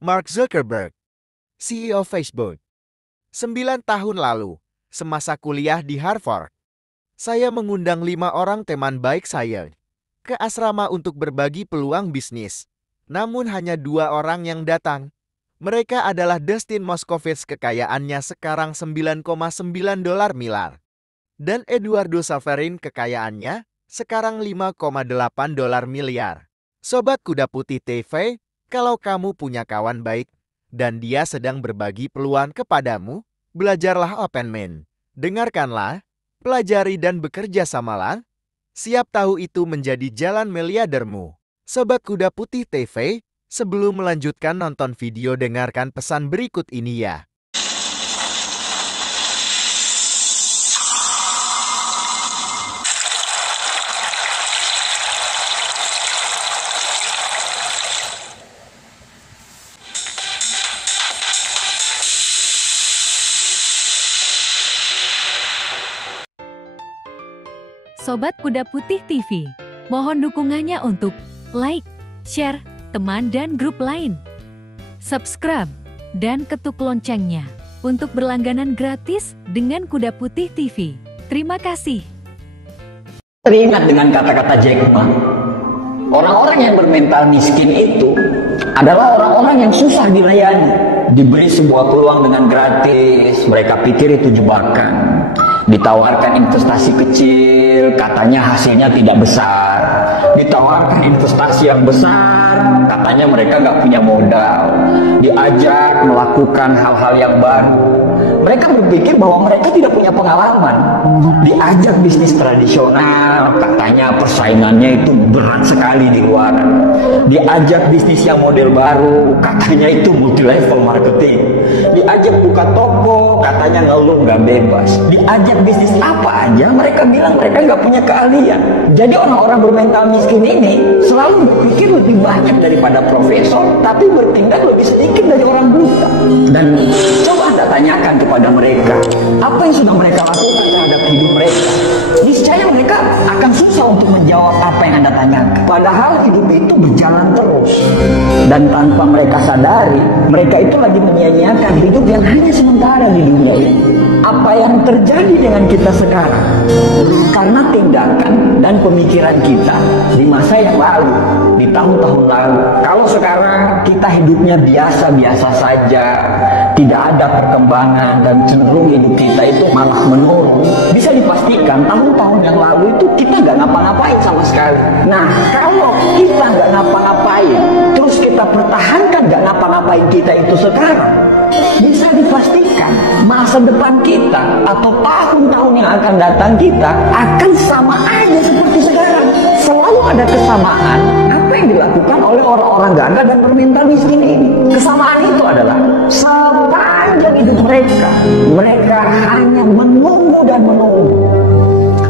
Mark Zuckerberg, CEO Facebook. 9 tahun lalu, semasa kuliah di Harvard, saya mengundang 5 orang teman baik saya ke asrama untuk berbagi peluang bisnis. Namun hanya 2 orang yang datang. Mereka adalah Dustin Moskovitz, kekayaannya sekarang $9,9 miliar. Dan Eduardo Saverin, kekayaannya sekarang $5,8 miliar. Sobat Kuda Putih TV, kalau kamu punya kawan baik dan dia sedang berbagi peluang kepadamu, belajarlah open mind. Dengarkanlah, pelajari dan bekerja samalah. Siap tahu itu menjadi jalan miliardermu. Sobat Kuda Putih TV, sebelum melanjutkan nonton video, dengarkan pesan berikut ini ya. Sobat Kuda Putih TV, mohon dukungannya untuk like, share, teman dan grup lain, subscribe, dan ketuk loncengnya untuk berlangganan gratis dengan Kuda Putih TV. Terima kasih. Teringat dengan kata-kata Jack Ma, orang-orang yang bermental miskin itu adalah orang-orang yang susah dilayani. Diberi sebuah peluang dengan gratis, mereka pikir itu jebakan. Ditawarkan investasi kecil, katanya hasilnya tidak besar. Ditawarkan investasi yang besar, katanya mereka nggak punya modal. Diajak melakukan hal-hal yang baru, mereka berpikir bahwa mereka tidak punya pengalaman. Diajak bisnis tradisional, katanya persaingannya itu berat sekali di luar. Diajak bisnis yang model baru, katanya itu multi level marketing. Diajak buka toko, katanya ngeluh nggak bebas. Diajak bisnis apa aja, mereka bilang mereka nggak punya keahlian. Jadi orang-orang bermental miskin ini selalu berpikir lebih banyak daripada profesor, tapi bertindak lebih sedikit dari orang buta. Dan coba Anda tanyakan kepada mereka, apa yang sudah mereka lakukan terhadap hidup mereka? Niscaya mereka akan susah untuk menjawab apa yang Anda tanyakan. Padahal hidup itu berjalan terus. Dan tanpa mereka sadari, mereka itu lagi menyia-nyiakan hidup yang hanya sementara di dunia ini. Apa yang terjadi dengan kita sekarang? Karena tindakan dan pemikiran kita di masa yang lalu, di tahun-tahun lalu. Kalau sekarang kita hidupnya biasa-biasa saja, tidak ada perkembangan dan cenderung hidup kita itu malah menurun, bisa dipastikan tahun-tahun yang lalu itu kita nggak ngapa-ngapain sama sekali. Nah, kalau kita nggak ngapa-ngapain, terus kita pertahankan nggak ngapa-ngapain kita itu sekarang, bisa dipastikan masa depan kita atau tahun-tahun yang akan datang kita akan sama aja seperti sekarang. Selalu ada kesamaan apa yang dilakukan oleh orang-orang ganda dan bermental miskin ini. Kesamaan itu adalah sepanjang hidup mereka hanya menunggu dan menunggu.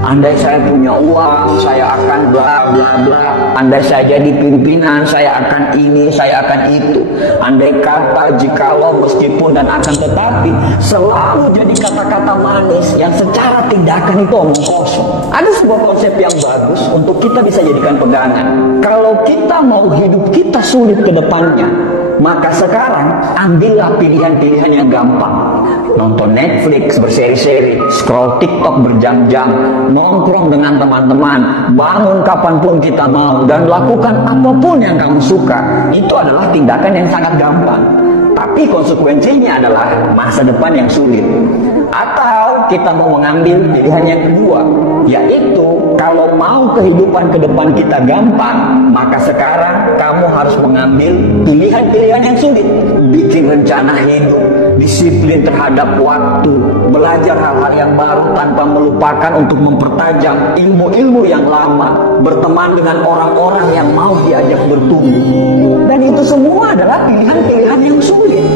Andai saya punya uang, saya akan bla bla bla. Andai saya jadi pimpinan, saya akan ini, saya akan itu. Andai kata, jikalau, meskipun, dan akan tetapi, selalu jadi kata-kata manis yang secara tindakan itu omong kosong. Ada sebuah konsep yang bagus untuk kita bisa jadikan pegangan. Kalau kita mau hidup kita sulit ke depannya, maka sekarang ambillah pilihan-pilihan yang gampang. Nonton Netflix berseri-seri, scroll TikTok berjam-jam, nongkrong dengan teman-teman, bangun kapanpun kita mau, dan lakukan apapun yang kamu suka. Itu adalah tindakan yang sangat gampang. Tapi konsekuensinya adalah masa depan yang sulit. Atau kita mau mengambil pilihan yang kedua, yaitu kalau mau kehidupan ke depan kita gampang, maka sekarang kamu harus mengambil pilihan-pilihan yang sulit. Bikin rencana hidup, disiplin terhadap waktu, belajar hal-hal yang baru tanpa melupakan untuk mempertajam ilmu-ilmu yang lama, berteman dengan orang-orang yang mau diajak bertumbuh. Dan itu semua adalah pilihan-pilihan yang sulit.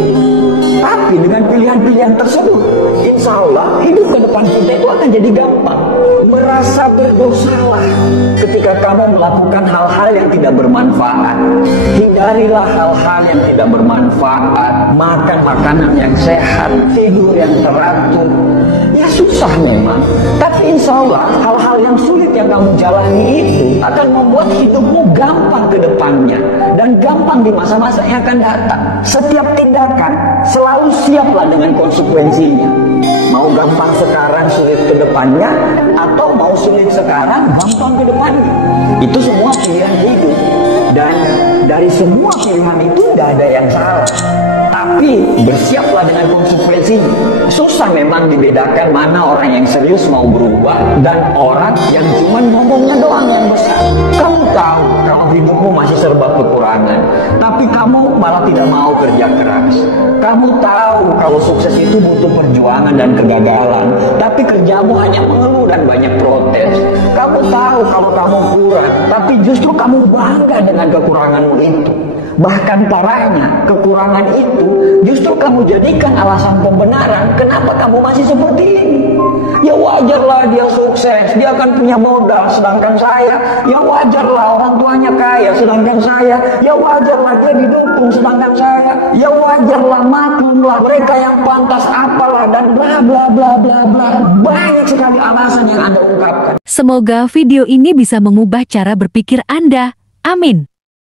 Tapi dengan pilihan-pilihan tersebut, insya Allah hidup ke depan kita itu akan jadi gampang. Merasa berdosalah ketika kamu melakukan hal-hal yang tidak bermanfaat. Hindarilah hal-hal yang tidak bermanfaat. Makan makanan yang sehat, tidur yang teratur. Ya susah memang, tapi insya Allah hal-hal yang sulit yang kamu jalani itu akan membuat hidupmu gampang ke depannya. Dan dan gampang di masa-masa yang akan datang. Setiap tindakan selalu siaplah dengan konsekuensinya. Mau gampang sekarang, sulit ke depannya, atau mau sulit sekarang, gampang ke depannya. Itu semua pilihan hidup. Dan dari semua pilihan itu tidak ada yang salah. Tapi bersiaplah dengan konsekuensinya. Susah memang dibedakan mana orang yang serius mau berubah dan orang yang cuma ngomongnya doang yang besar. Kamu tahu kalau hidupmu masih serba kekurangan, tapi kamu malah tidak mau kerja keras. Kamu tahu kalau sukses itu butuh perjuangan dan kegagalan, tapi kerjamu hanya mengeluh dan banyak protes. Kamu tahu kalau kamu kurang, tapi justru kamu bangga dengan kekuranganmu itu. Bahkan parahnya, kekurangan itu justru kamu jadikan alasan pembenaran kenapa kamu masih seperti ini. Ya wajarlah dia sukses, dia akan punya modal, sedangkan saya, ya wajarlah orang tuanya kaya, sedangkan saya, ya wajarlah dia didukung, sedangkan saya, ya wajarlah maklumlah mereka yang pantas apalah, dan bla bla bla bla bla. Banyak sekali alasan yang Anda ungkapkan. Semoga video ini bisa mengubah cara berpikir Anda. Amin.